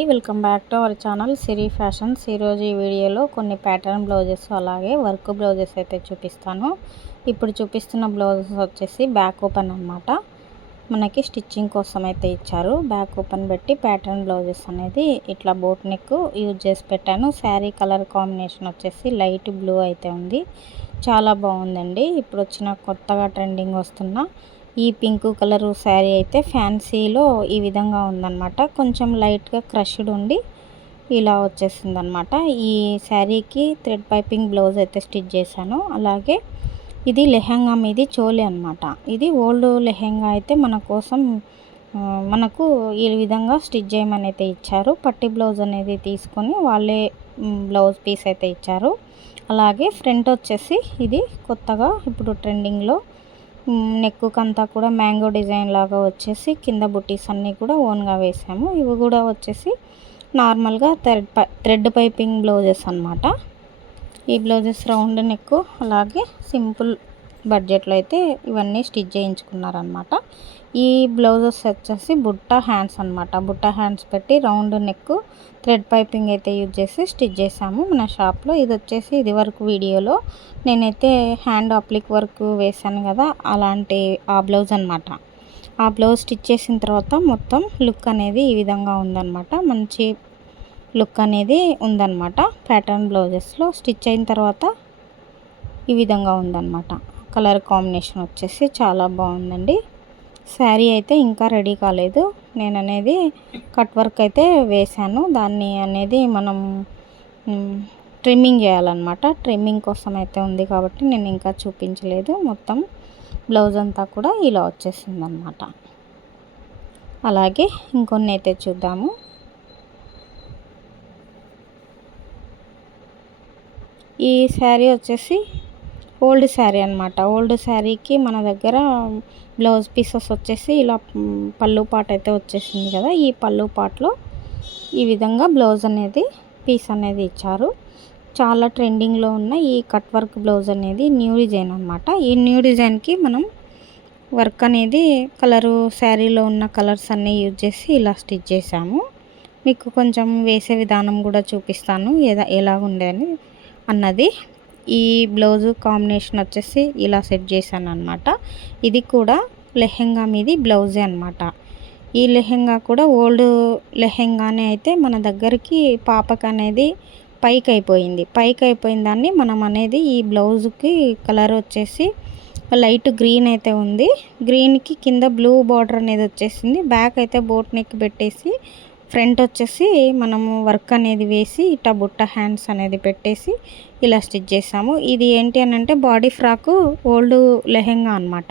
అండి, welcome back to our channel Siri fashions. ఈరోజు ఈ వీడియోలో కొన్ని ప్యాటర్న్ బ్లౌజెస్ అలాగే వర్క్ బ్లౌజెస్ అయితే చూపిస్తాను. ఇప్పుడు చూపిస్తున్న బ్లౌజెస్ వచ్చేసి బ్యాక్ ఓపెన్ అన్నమాట. మనకి స్టిచ్చింగ్ కోసం అయితే ఇచ్చారు. బ్యాక్ ఓపెన్ పెట్టి ప్యాటర్న్ బ్లౌజెస్ అనేది ఇట్లా బోట్ నెక్ యూజ్ చేసి పెట్టాను. శారీ కలర్ కాంబినేషన్ వచ్చేసి లైట్ బ్లూ అయితే ఉంది. చాలా బాగుందండి. ఇప్పుడు వచ్చిన కొత్తగా ట్రెండింగ్ వస్తున్న ఈ పింక్ కలర్ శారీ అయితే ఫ్యాన్సీలో ఈ విధంగా ఉందన్నమాట. కొంచెం లైట్గా క్రష్డ్ ఉండి ఇలా వచ్చేసింది అనమాట. ఈ శారీకి థ్రెడ్ పైపింగ్ బ్లౌజ్ అయితే స్టిచ్ చేశాను. అలాగే ఇది లెహంగా మీది చోలీ అనమాట. ఇది ఓల్డ్ లెహంగా అయితే మన కోసం మనకు ఈ విధంగా స్టిచ్ చేయమని అయితే ఇచ్చారు. పట్టి బ్లౌజ్ అనేది తీసుకొని వాళ్ళే బ్లౌజ్ పీస్ అయితే ఇచ్చారు. అలాగే ఫ్రంట్ వచ్చేసి ఇది కొత్తగా ఇప్పుడు ట్రెండింగ్లో నెక్ అంతా కూడా మ్యాంగో డిజైన్ లాగా వచ్చేసి కింద బుటీస్ అన్నీ కూడా ఓన్గా వేసాము. ఇవి కూడా వచ్చేసి నార్మల్గా థ్రెడ్ పైపింగ్ బ్లౌజెస్ అన్నమాట. ఈ బ్లౌజెస్ రౌండ్ నెక్ అలాగే సింపుల్ బడ్జెట్లో అయితే ఇవన్నీ స్టిచ్ చేయించుకున్నారనమాట. ఈ బ్లౌజెస్ వచ్చేసి బుట్ట హ్యాండ్స్ అనమాట. బుట్ట హ్యాండ్స్ పెట్టి రౌండ్ నెక్ థ్రెడ్ పైపింగ్ అయితే యూజ్ చేసి స్టిచ్ చేసాము మన షాప్లో. ఇది వచ్చేసి ఇది వరకు వీడియోలో నేనైతే హ్యాండ్ అప్లిక్ వర్క్ వేసాను కదా, అలాంటి ఆ బ్లౌజ్ అనమాట. ఆ బ్లౌజ్ స్టిచ్ చేసిన తర్వాత మొత్తం లుక్ అనేది ఈ విధంగా ఉందన్నమాట. మంచి లుక్ అనేది ఉందన్నమాట. ప్యాటర్న్ బ్లౌజెస్లో స్టిచ్ అయిన తర్వాత ఈ విధంగా ఉందన్నమాట. కలర్ కాంబినేషన్ వచ్చేసి చాలా బాగుందండి. శారీ అయితే ఇంకా రెడీ కాలేదు. నేను అనేది కట్ వర్క్ అయితే వేశాను. దాన్ని అనేది మనం ట్రిమ్మింగ్ చేయాలన్నమాట. ట్రిమ్మింగ్ కోసం అయితే ఉంది కాబట్టి నేను ఇంకా చూపించలేదు. మొత్తం బ్లౌజ్ అంతా కూడా ఇలా వచ్చేసింది అన్నమాట. అలాగే ఇంకొన్ని అయితే చూద్దాము. ఈ శారీ వచ్చేసి ఓల్డ్ శారీ అనమాట. ఓల్డ్ శారీకి మన దగ్గర బ్లౌజ్ పీసెస్ వచ్చేసి ఇలా పళ్ళు పాట అయితే వచ్చేసింది కదా. ఈ పళ్ళు పాటలో ఈ విధంగా బ్లౌజ్ అనేది పీస్ అనేది ఇచ్చారు. చాలా ట్రెండింగ్లో ఉన్న ఈ కట్ వర్క్ బ్లౌజ్ అనేది న్యూ డిజైన్ అనమాట. ఈ న్యూ డిజైన్కి మనం వర్క్ అనేది కలరు శారీలో ఉన్న కలర్స్ అన్నీ యూజ్ చేసి ఇలా స్టిచ్ చేసాము. మీకు కొంచెం వేసే విధానం కూడా చూపిస్తాను ఎలా ఉండేది అన్నది. ఈ బ్లౌజు కాంబినేషన్ వచ్చేసి ఇలా సెట్ చేశాను అనమాట. ఇది కూడా లెహెంగా మీది బ్లౌజే అనమాట. ఈ లెహెంగా కూడా ఓల్డ్ లెహెంగానే అయితే మన దగ్గరికి పాపకు అనేది పైకి అయిపోయిన దాన్ని మనం అనేది ఈ బ్లౌజ్కి కలర్ వచ్చేసి లైట్ గ్రీన్ అయితే ఉంది. గ్రీన్కి కింద బ్లూ బార్డర్ అనేది వచ్చేసింది. బ్యాక్ అయితే బోట్ నెక్ పెట్టేసి ఫ్రంట్ వచ్చేసి మనము వర్క్ అనేది వేసి ఇట్లా బుట్ట హ్యాండ్స్ అనేది పెట్టేసి ఇలా స్టిచ్ చేసాము. ఇది ఏంటి అని అంటే బాడీ ఫ్రాకు ఓల్డ్ లెహెంగా అనమాట.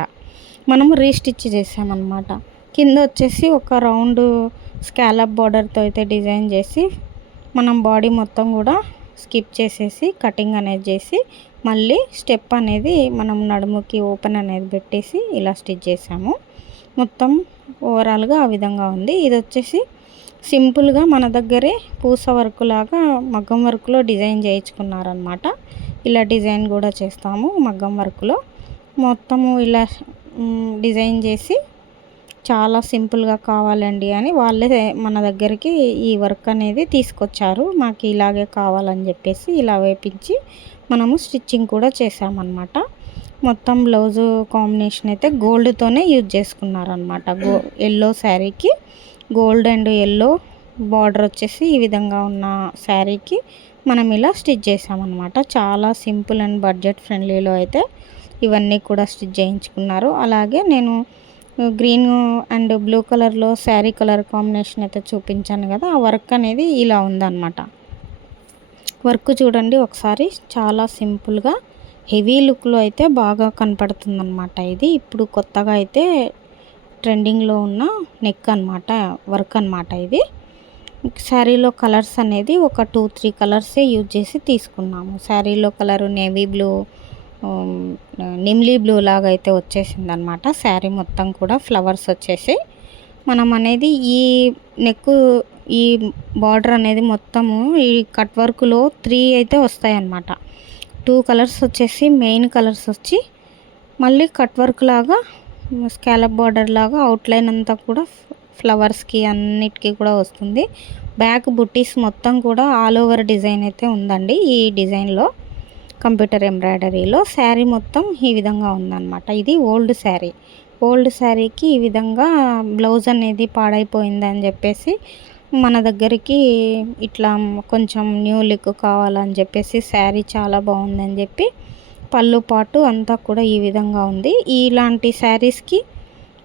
మనము రీస్టిచ్ చేసామన్నమాట. కింద వచ్చేసి ఒక రౌండ్ స్కాలప్ బార్డర్తో అయితే డిజైన్ చేసి మనం బాడీ మొత్తం కూడా స్కిప్ చేసేసి కటింగ్ అనేది చేసి మళ్ళీ స్టెప్ అనేది మనం నడుముకి ఓపెన్ అనేది పెట్టేసి ఇలా స్టిచ్ చేసాము. మొత్తం ఓవరాల్గా ఆ విధంగా ఉంది. ఇది వచ్చేసి సింపుల్గా మన దగ్గరే పూస వర్క్ లాగా మగ్గం వర్క్లో డిజైన్ చేయించుకున్నారనమాట. ఇలా డిజైన్ కూడా చేస్తాము మగ్గం వర్క్లో. మొత్తము ఇలా డిజైన్ చేసి చాలా సింపుల్గా కావాలండి అని వాళ్ళే మన దగ్గరికి ఈ వర్క్ అనేది తీసుకొచ్చారు. మాకు ఇలాగే కావాలని చెప్పేసి ఇలా వేపించి మనము స్టిచ్చింగ్ కూడా చేసామన్నమాట. మొత్తం బ్లౌజు కాంబినేషన్ అయితే గోల్డ్తోనే యూజ్ చేసుకున్నారనమాట. ఎల్లో శారీకి గోల్డ్ అండ్ ఎల్లో బార్డర్ వచ్చేసి ఈ విధంగా ఉన్న శారీకి మనం ఇలా స్టిచ్ చేసామన్నమాట. చాలా సింపుల్ అండ్ బడ్జెట్ ఫ్రెండ్లీలో అయితే ఇవన్నీ కూడా స్టిచ్ చేయించుకున్నారు. అలాగే నేను గ్రీన్ అండ్ బ్లూ కలర్లో శారీ కలర్ కాంబినేషన్ అయితే చూపించాను కదా, ఆ వర్క్ అనేది ఇలా ఉందన్నమాట. వర్క్ చూడండి ఒకసారి. చాలా సింపుల్గా హెవీ లుక్లో అయితే బాగా కనపడుతుందన్నమాట. ఇది ఇప్పుడు కొత్తగా అయితే ట్రెండింగ్లో ఉన్న నెక్ అనమాట, వర్క్ అనమాట. ఇది శారీలో కలర్స్ అనేది ఒక 2-3 కలర్సే యూజ్ చేసి తీసుకున్నాము. శారీలో కలరు నేవీ బ్లూ, నిమ్లీ బ్లూ లాగా అయితే వచ్చేసింది అనమాట. శారీ మొత్తం కూడా ఫ్లవర్స్ వచ్చేసి మనం అనేది ఈ నెక్ ఈ బార్డర్ అనేది మొత్తము ఈ కట్ వర్క్లో 3 అయితే వస్తాయన్నమాట. 2 కలర్స్ వచ్చేసి మెయిన్ కలర్స్ వచ్చి మళ్ళీ కట్ వర్క్ లాగా స్కాలప్ బార్డర్ లాగా అవుట్లైన్ అంతా కూడా ఫ్లవర్స్కి అన్నిటికీ కూడా వస్తుంది. బ్యాక్ బుట్టీస్ మొత్తం కూడా ఆల్ ఓవర్ డిజైన్ అయితే ఉందండి. ఈ డిజైన్లో కంప్యూటర్ ఎంబ్రాయిడరీలో శారీ మొత్తం ఈ విధంగా ఉందన్నమాట. ఇది ఓల్డ్ శారీ. ఓల్డ్ శారీకి ఈ విధంగా బ్లౌజ్ అనేది పాడైపోయిందని చెప్పేసి మన దగ్గరికి ఇట్లా కొంచెం న్యూ లుక్ కావాలని చెప్పేసి శారీ చాలా బాగుందని చెప్పి పళ్ళు పాటు అంతా కూడా ఈ విధంగా ఉంది. ఇలాంటి శారీస్కి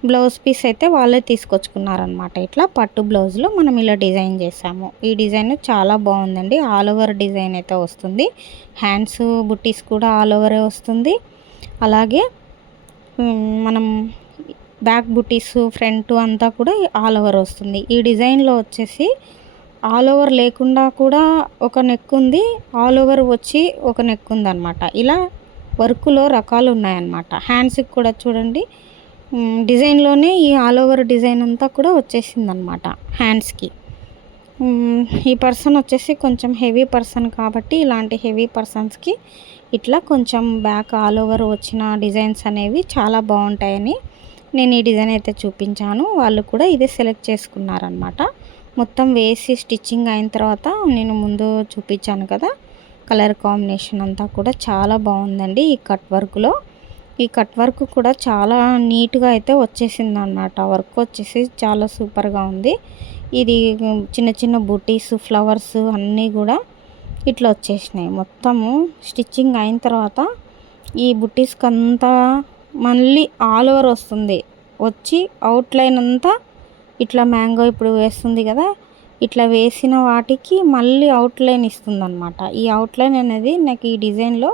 బ్లౌజ్ పీస్ అయితే వాళ్ళే తీసుకొచ్చుకున్నారనమాట. ఇట్లా పట్టు బ్లౌజ్లో మనం ఇలా డిజైన్ చేసాము. ఈ డిజైన్ చాలా బాగుందండి. ఆల్ ఓవర్ డిజైన్ అయితే వస్తుంది. హ్యాండ్స్ బుట్టీస్ కూడా ఆల్ ఓవరే వస్తుంది. అలాగే మనం బ్యాక్ బుట్టీస్ ఫ్రంట్ అంతా కూడా ఆల్ ఓవర్ వస్తుంది. ఈ డిజైన్లో వచ్చేసి ఆల్ ఓవర్ లేకుండా కూడా ఒక నెక్ ఉంది, ఆల్ ఓవర్ వచ్చి ఒక నెక్ ఉందన్నమాట. ఇలా వర్క్లో రకాలు ఉన్నాయన్నమాట. హ్యాండ్స్కి కూడా చూడండి డిజైన్లోనే ఈ ఆల్ ఓవర్ డిజైన్ అంతా కూడా వచ్చేసిందనమాట హ్యాండ్స్కి. ఈ పర్సన్ వచ్చేసి కొంచెం హెవీ పర్సన్ కాబట్టి ఇలాంటి హెవీ పర్సన్స్కి ఇట్లా కొంచెం బ్యాక్ ఆల్ ఓవర్ వచ్చిన డిజైన్స్ అనేవి చాలా బాగుంటాయని నేను ఈ డిజైన్ అయితే చూపించాను. వాళ్ళు కూడా ఇదే సెలెక్ట్ చేసుకున్నారనమాట. మొత్తం వేసి స్టిచ్చింగ్ అయిన తర్వాత నేను ముందు చూపించాను కదా, కలర్ కాంబినేషన్ అంతా కూడా చాలా బాగుందండి. ఈ కట్ వర్క్లో ఈ కట్ వర్క్ కూడా చాలా నీట్గా అయితే వచ్చేసింది అన్నమాట. వర్క్ వచ్చేసి చాలా సూపర్గా ఉంది. ఇది చిన్న చిన్న బూటీస్ ఫ్లవర్స్ అన్నీ కూడా ఇట్లా వచ్చేసినాయి. మొత్తము స్టిచ్చింగ్ అయిన తర్వాత ఈ బుట్టీస్కి అంతా మళ్ళీ ఆల్ ఓవర్ వస్తుంది. వచ్చి అవుట్లైన్ అంతా ఇట్లా మ్యాంగో ఇప్పుడు వేస్తుంది కదా, ఇట్లా వేసిన వాటికి మళ్ళీ అవుట్లైన్ ఇస్తుందన్నమాట. ఈ అవుట్లైన్ అనేది నాకు ఈ డిజైన్లో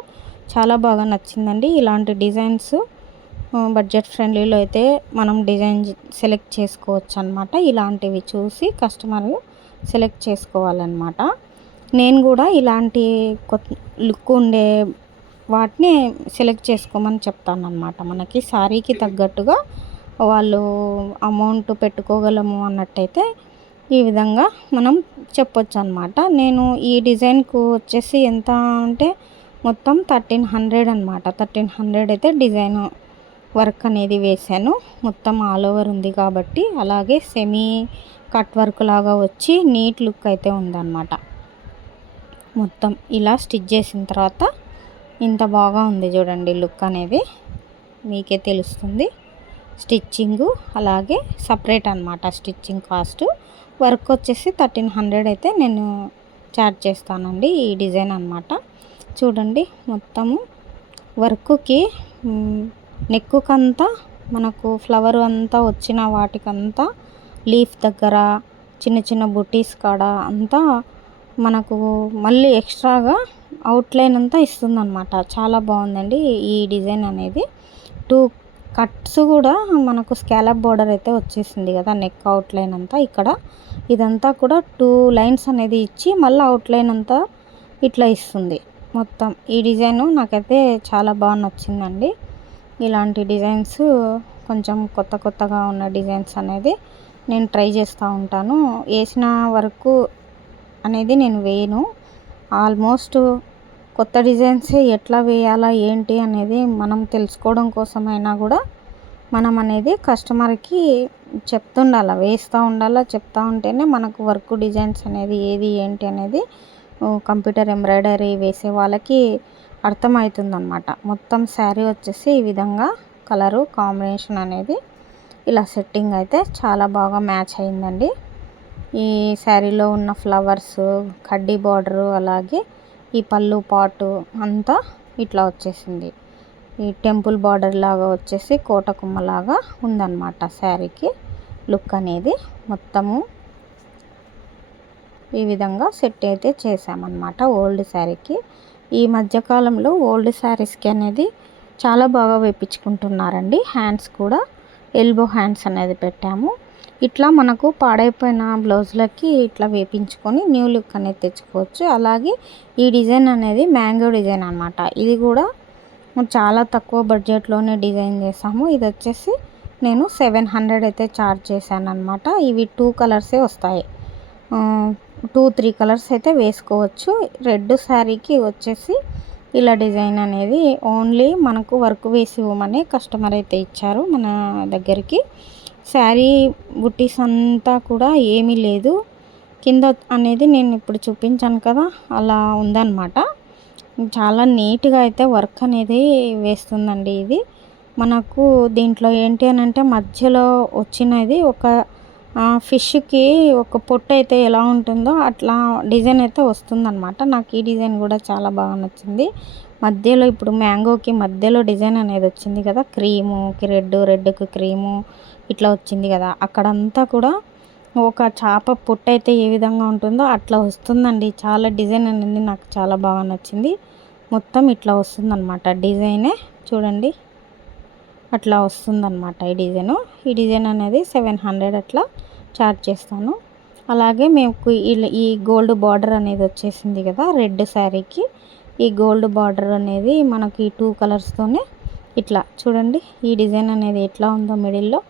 చాలా బాగా నచ్చిందండి. ఇలాంటి డిజైన్స్ బడ్జెట్ ఫ్రెండ్లీలో అయితే మనం డిజైన్ సెలెక్ట్ చేసుకోవచ్చు అనమాట. ఇలాంటివి చూసి కస్టమర్ సెలెక్ట్ చేసుకోవాలన్నమాట. నేను కూడా ఇలాంటి లుక్ ఉండే వాటిని సెలెక్ట్ చేసుకోమని చెప్తాను అనమాట. మనకి శారీకి తగ్గట్టుగా వాళ్ళు అమౌంట్ పెట్టుకోగలము అన్నట్టయితే ఈ విధంగా మనం చెప్పొచ్చు అనమాట. నేను ఈ డిజైన్కు వచ్చేసి ఎంత అంటే మొత్తం 1300 అనమాట. 1300 అయితే డిజైన్ వర్క్ అనేది వేశాను. మొత్తం ఆల్ ఓవర్ ఉంది కాబట్టి అలాగే సెమీ కట్ వర్క్ లాగా వచ్చి నీట్ లుక్ అయితే ఉందన్నమాట. మొత్తం ఇలా స్టిచ్ చేసిన తర్వాత ఇంత బాగా ఉంది చూడండి లుక్ అనేది మీకే తెలుస్తుంది. స్టిచ్చింగు అలాగే సపరేట్ అనమాట. స్టిచ్చింగ్ కాస్ట్ వర్క్ వచ్చేసి 1300 అయితే నేను చార్జ్ చేస్తానండి. ఈ డిజైన్ అనమాట. చూడండి మొత్తము వర్క్కి నెక్కుకంతా మనకు ఫ్లవర్ అంతా వచ్చిన వాటికంతా లీఫ్ దగ్గర చిన్న చిన్న బుటీస్ కాడ అంతా మనకు మళ్ళీ ఎక్స్ట్రాగా అవుట్లైన్ అంతా ఇస్తుందన్నమాట. చాలా బాగుందండి ఈ డిజైన్ అనేది. 2 కట్స్ కూడా మనకు స్కాలప్ బోర్డర్ అయితే వచ్చేసింది కదా, నెక్ అవుట్లైన్ అంతా ఇక్కడ ఇదంతా కూడా 2 లైన్స్ అనేది ఇచ్చి మళ్ళీ అవుట్లైన్ అంతా ఇట్లా ఇస్తుంది. మొత్తం ఈ డిజైను నాకైతే చాలా బాగా నచ్చిందండి. ఇలాంటి డిజైన్స్ కొంచెం కొత్త కొత్తగా ఉన్న డిజైన్స్ అనేది నేను ట్రై చేస్తూ ఉంటాను. వేసిన వరకు అనేది నేను వేయను. ఆల్మోస్ట్ కొత్త డిజైన్స్ ఎట్లా వేయాలా ఏంటి అనేది మనం తెలుసుకోవడం కోసమైనా కూడా మనం అనేది కస్టమర్కి చెప్తుండాలి, వేస్తూ ఉండాలా. చెప్తూ ఉంటేనే మనకు వర్క్ డిజైన్స్ అనేది ఏది ఏంటి అనేది కంప్యూటర్ ఎంబ్రాయిడరీ వేసే వాళ్ళకి అర్థమవుతుందన్నమాట. మొత్తం శారీ వచ్చేసి ఈ విధంగా కలరు కాంబినేషన్ అనేది ఇలా సెట్టింగ్ అయితే చాలా బాగా మ్యాచ్ అయిందండి. ఈ శారీలో ఉన్న ఫ్లవర్స్, కడ్డీ బార్డరు, అలాగే ఈ పళ్ళు పాటు అంతా ఇట్లా వచ్చేసింది. ఈ టెంపుల్ బార్డర్ లాగా వచ్చేసి కోటకుమ్మలాగా ఉందన్నమాట శారీకి లుక్ అనేది. మొత్తము ఈ విధంగా సెట్ అయితే చేసామన్నమాట ఓల్డ్ శారీకి. ఈ మధ్యకాలంలో ఓల్డ్ శారీస్కి అనేది చాలా బాగా వేయించుకుంటున్నారండి. హ్యాండ్స్ కూడా ఎల్బో హ్యాండ్స్ అనేది పెట్టాము. ఇట్లా మనకు పాడైపోయిన బ్లౌజులకి ఇట్లా వేయించుకొని న్యూ లుక్ అనేది తెచ్చుకోవచ్చు. అలాగే ఈ డిజైన్ అనేది మ్యాంగో డిజైన్ అనమాట. ఇది కూడా చాలా తక్కువ బడ్జెట్లోనే డిజైన్ చేసాము. ఇది వచ్చేసి నేను 700 అయితే ఛార్జ్ చేశాను అనమాట. ఇవి 2 కలర్సే వస్తాయి. 2-3 కలర్స్ అయితే వేసుకోవచ్చు. రెడ్ శారీకి వచ్చేసి ఇలా డిజైన్ అనేది ఓన్లీ మనకు వర్క్ వేసి ఇవ్వమని కస్టమర్ అయితే ఇచ్చారు మన దగ్గరికి. శారీ బుట్టీస్ అంతా కూడా ఏమీ లేదు. కింద అనేది నేను ఇప్పుడు చూపించాను కదా, అలా ఉందన్నమాట. చాలా నీట్గా అయితే వర్క్ అనేది వేస్తుందండి ఇది. మనకు దీంట్లో ఏంటి అని అంటే మధ్యలో వచ్చినది ఒక ఫిష్కి ఒక పొట్టు అయితే ఎలా ఉంటుందో అట్లా డిజైన్ అయితే వస్తుందన్నమాట. నాకు ఈ డిజైన్ కూడా చాలా బాగా నచ్చింది. మధ్యలో ఇప్పుడు మ్యాంగోకి మధ్యలో డిజైన్ అనేది వచ్చింది కదా, క్రీముకి రెడ్కి క్రీము ఇట్లా వచ్చింది కదా, అక్కడంతా కూడా ఒక చేప పొట్టు అయితే ఏ విధంగా ఉంటుందో అట్లా వస్తుందండి. చాలా డిజైన్ అనేది నాకు చాలా బాగా నచ్చింది. మొత్తం ఇట్లా వస్తుందన్నమాట డిజైనే, చూడండి అట్లా వస్తుందన్నమాట ఈ డిజైను. ఈ డిజైన్ అనేది 700 అట్లా చార్జ్ చేస్తాను. అలాగే మేము ఈ గోల్డ్ బార్డర్ అనేది వచ్చేసింది కదా రెడ్ శారీకి. ఈ గోల్డ్ బార్డర్ అనేది మనకి 2 కలర్స్తోనే ఇట్లా చూడండి ఈ డిజైన్ అనేది ఎట్లా ఉందో మిడిల్లో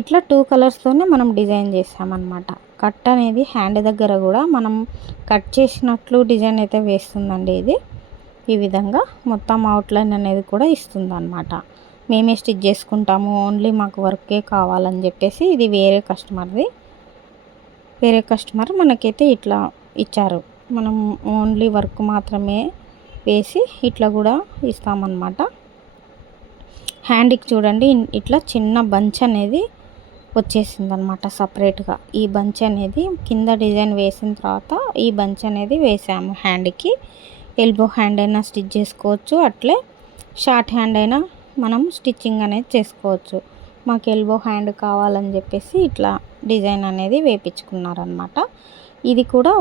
ఇట్లా 2 కలర్స్తోనే మనం డిజైన్ చేసామన్నమాట. కట్ అనేది హ్యాండ్ దగ్గర కూడా మనం కట్ చేసినట్లు డిజైన్ అయితే వేస్తుందండి ఇది. ఈ విధంగా మొత్తం అవుట్లైన్ అనేది కూడా ఇస్తుందన్నమాట. మేమే స్టిచ్ చేసుకుంటాము, ఓన్లీ మాకు వర్కే కావాలని చెప్పేసి ఇది వేరే కస్టమర్ మనకైతే ఇట్లా ఇచ్చారు. మనం ఓన్లీ వర్క్ మాత్రమే వేసి ఇట్లా కూడా ఇస్తామన్నమాట. హ్యాండ్కి చూడండి ఇట్లా చిన్న బంచ్ అనేది వచ్చేసింది అనమాట సపరేట్గా. ఈ బంచ్ అనేది కింద డిజైన్ వేసిన తర్వాత ఈ బంచ్ అనేది వేసాము హ్యాండ్కి. ఎల్బో హ్యాండ్ అయినా స్టిచ్ చేసుకోవచ్చు, అట్లే షార్ట్ హ్యాండ్ అయినా మనం స్టిచ్చింగ్ అనేది చేసుకోవచ్చు. మాకు ఎల్బో హ్యాండ్ కావాలని చెప్పేసి ఇట్లా డిజైన్ అనేది వేపించుకున్నారనమాట. ఇది కూడా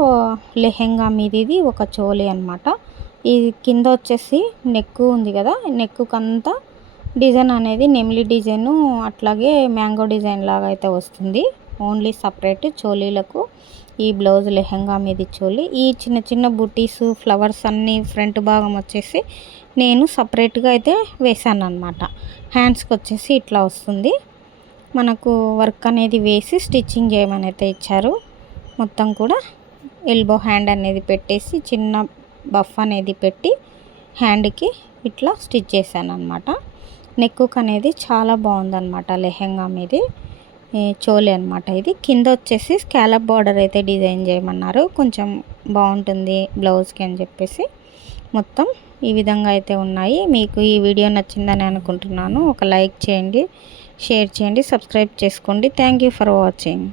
లెహెంగా మీది ఒక చోలీ అనమాట. ఇది కింద వచ్చేసి నెక్ ఉంది కదా, నెక్కుకంతా డిజైన్ అనేది నెమిలి డిజైను అట్లాగే మ్యాంగో డిజైన్ లాగా అయితే వస్తుంది. ఓన్లీ సపరేట్ చోలీలకు ఈ బ్లౌజ్ లెహంగా మీది చోలీ. ఈ చిన్న చిన్న బుటీస్ ఫ్లవర్స్ అన్నీ ఫ్రంట్ భాగం వచ్చేసి నేను సపరేట్గా అయితే వేసాను అనమాట. హ్యాండ్స్కి వచ్చేసి ఇట్లా వస్తుంది. మనకు వర్క్ అనేది వేసి స్టిచ్చింగ్ చేయమని అయితే ఇచ్చారు. మొత్తం కూడా ఎల్బో హ్యాండ్ అనేది పెట్టేసి చిన్న బఫ్ అనేది పెట్టి హ్యాండ్కి ఇట్లా స్టిచ్ చేశాను అనమాట. నెక్ అనేది చాలా బాగుందన్నమాట. లెహెంగా మీది చోలీ అనమాట. ఇది కింద వచ్చేసి స్కాలప్ బార్డర్ అయితే డిజైన్ చేయమన్నారు, కొంచెం బాగుంటుంది బ్లౌజ్కి అని చెప్పేసి మొత్తం ఈ విధంగా అయితే ఉన్నాయి. మీకు ఈ వీడియో నచ్చిందని అనుకుంటున్నాను. ఒక లైక్ చేయండి, షేర్ చేయండి, సబ్స్క్రైబ్ చేసుకోండి. Thank you for watching.